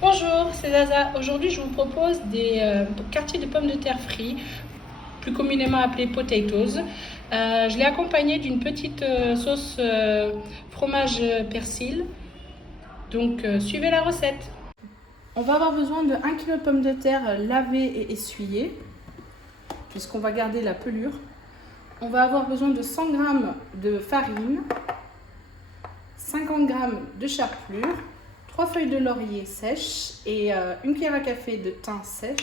Bonjour, c'est Zaza. Aujourd'hui, je vous propose des quartiers de pommes de terre frits, plus communément appelés potatoes. Je l'ai accompagné d'une petite sauce fromage persil. Donc, suivez la recette. On va avoir besoin de 1 kg de pommes de terre lavées et essuyées, puisqu'on va garder la pelure. On va avoir besoin de 100 g de farine, 50 g de chapelure, 3 feuilles de laurier sèches et une cuillère à café de thym sec,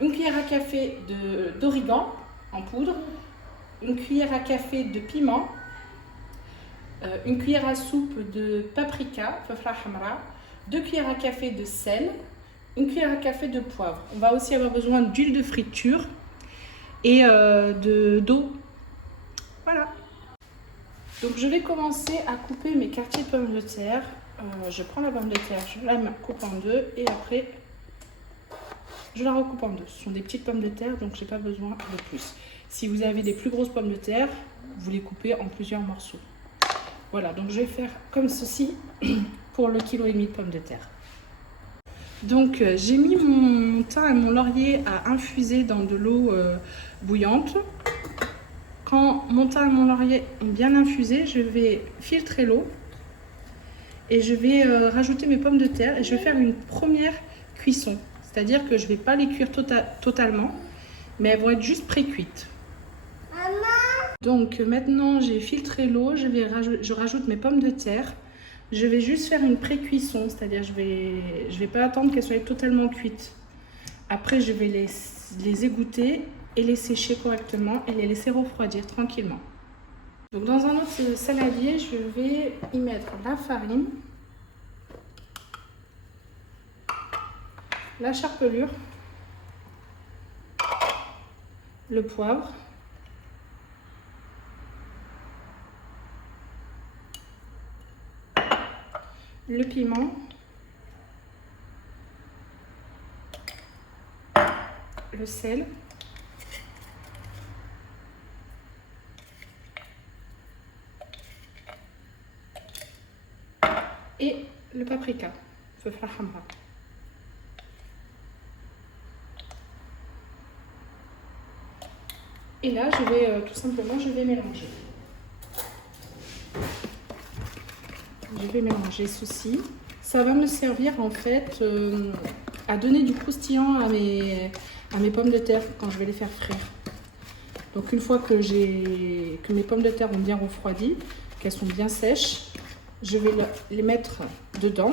une cuillère à café d'origan en poudre, une cuillère à café de piment, une cuillère à soupe de paprika, fafra hamra, 2 cuillères à café de sel, une cuillère à café de poivre. On va aussi avoir besoin d'huile de friture et d'eau. Voilà. Donc je vais commencer à couper mes quartiers de pommes de terre. Je prends la pomme de terre, je la coupe en deux et après je la recoupe en deux. Ce sont des petites pommes de terre, donc je n'ai pas besoin de plus. Si vous avez des plus grosses pommes de terre, vous les coupez en plusieurs morceaux. Voilà, donc je vais faire comme ceci pour le 1,5 kg de pommes de terre. Donc j'ai mis mon thym et mon laurier à infuser dans de l'eau bouillante. Quand mon thym et mon laurier ont bien infusé, je vais filtrer l'eau et je vais rajouter mes pommes de terre et je vais faire une première cuisson. C'est-à-dire que je ne vais pas les cuire totalement, mais elles vont être juste pré-cuites. Donc maintenant j'ai filtré l'eau, je rajoute mes pommes de terre. Je vais juste faire une pré-cuisson, c'est-à-dire je vais pas attendre qu'elles soient totalement cuites. Après je vais les égoutter et les sécher correctement et les laisser refroidir tranquillement. Donc dans un autre saladier, je vais y mettre la farine, la chapelure, le poivre, le piment, le sel, et le paprika, fafra hamra. Et là, je vais tout simplement, mélanger. Je vais mélanger ceci. Ça va me servir en fait à donner du croustillant à mes pommes de terre quand je vais les faire frire. Donc une fois que mes pommes de terre ont bien refroidi, qu'elles sont bien sèches, je vais les mettre dedans.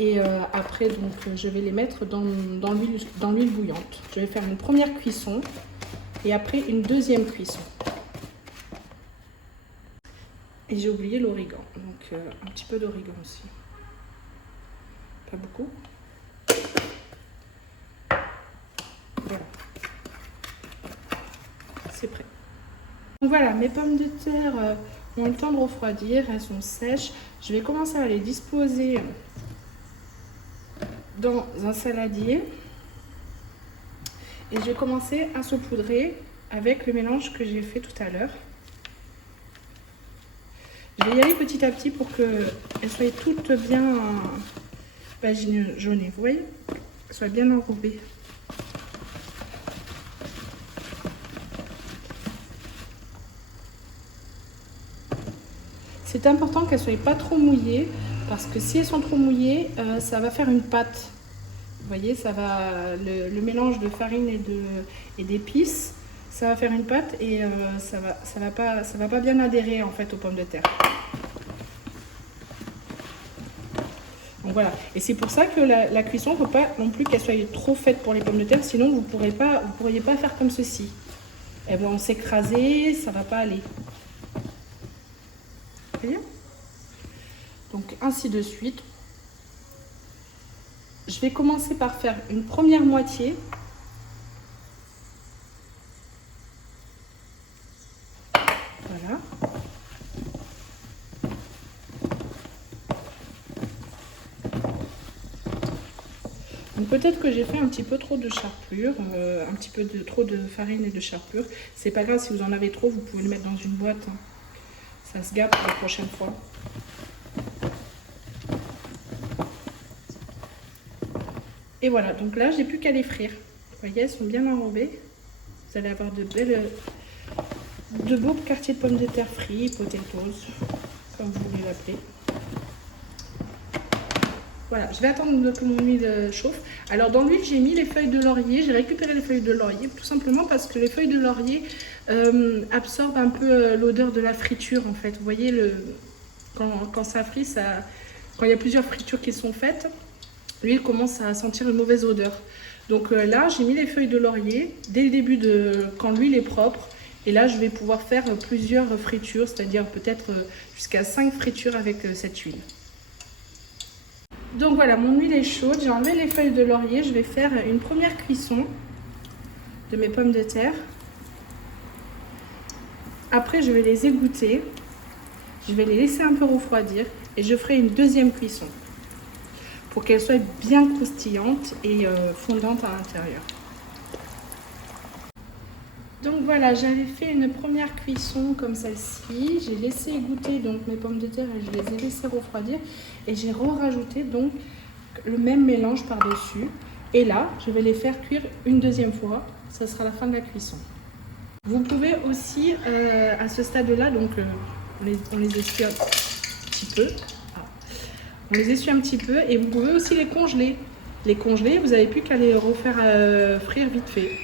Et après, donc, je vais les mettre dans l'huile bouillante. Je vais faire une première cuisson et après une deuxième cuisson. Et j'ai oublié l'origan, donc un petit peu d'origan aussi. Pas beaucoup. Voilà. C'est prêt. Donc voilà, mes pommes de terre ont le temps de refroidir, elles sont sèches. Je vais commencer à les disposer dans un saladier et je vais commencer à saupoudrer avec le mélange que j'ai fait tout à l'heure. Je vais y aller petit à petit pour qu'elles soient toutes bien jaunées, vous voyez, qu'elles soient bien enrobées. C'est important qu'elles ne soient pas trop mouillées parce que si elles sont trop mouillées, ça va faire une pâte. Vous voyez, ça va le mélange de farine et d'épices, ça va faire une pâte et ça va pas bien adhérer en fait aux pommes de terre. Donc voilà, et c'est pour ça que la cuisson, il ne faut pas non plus qu'elle soit trop faite pour les pommes de terre, sinon vous pourriez pas faire comme ceci. Elles vont s'écraser, ça va pas aller. Vous voyez ? Donc ainsi de suite. Je vais commencer par faire une première moitié. Voilà. Donc peut-être que j'ai fait un petit peu trop de chapelure, un petit peu trop de farine et de chapelure. C'est pas grave, si vous en avez trop, vous pouvez le mettre dans une boîte. Ça se gâte pour la prochaine fois. Et voilà, donc là, j'ai plus qu'à les frire. Vous voyez, elles sont bien enrobées. Vous allez avoir de beaux quartiers de pommes de terre frits, potatoes, comme vous voulez l'appeler. Voilà, je vais attendre que mon huile chauffe. Alors dans l'huile, j'ai mis les feuilles de laurier. J'ai récupéré les feuilles de laurier tout simplement parce que les feuilles de laurier absorbent un peu l'odeur de la friture en fait. Vous voyez, quand ça frit, quand il y a plusieurs fritures qui sont faites, l'huile commence à sentir une mauvaise odeur. Donc là, j'ai mis les feuilles de laurier dès le début quand l'huile est propre. Et là, je vais pouvoir faire plusieurs fritures, c'est-à-dire peut-être jusqu'à 5 fritures avec cette huile. Donc voilà, mon huile est chaude, j'ai enlevé les feuilles de laurier. Je vais faire une première cuisson de mes pommes de terre. Après, je vais les égoutter. Je vais les laisser un peu refroidir et je ferai une deuxième cuisson pour qu'elles soient bien croustillantes et fondantes à l'intérieur. Donc voilà, j'avais fait une première cuisson comme celle-ci. J'ai laissé égoutter donc mes pommes de terre et je les ai laissées refroidir. Et j'ai rajouté donc le même mélange par-dessus. Et là, je vais les faire cuire une deuxième fois. Ce sera la fin de la cuisson. Vous pouvez aussi, à ce stade-là, donc on les essuie un petit peu. On les essuie un petit peu et vous pouvez aussi les congeler. Les congeler, vous n'avez plus qu'à les refaire frire vite fait.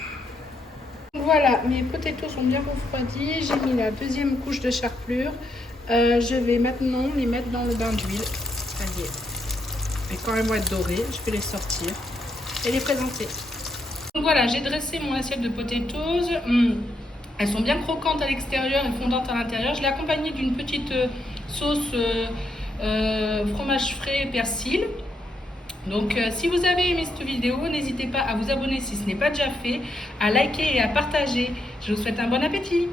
Voilà, mes potatoes sont bien refroidis. J'ai mis la deuxième couche de chapelure. Je vais maintenant les mettre dans le bain d'huile. Ça y est. Et quand elles vont être dorées, je vais les sortir et les présenter. Donc voilà, j'ai dressé mon assiette de potatoes. Elles sont bien croquantes à l'extérieur et fondantes à l'intérieur. Je l'ai accompagnée d'une petite sauce fromage frais et persil. Donc si vous avez aimé cette vidéo, n'hésitez pas à vous abonner si ce n'est pas déjà fait, à liker et à partager. Je vous souhaite un bon appétit.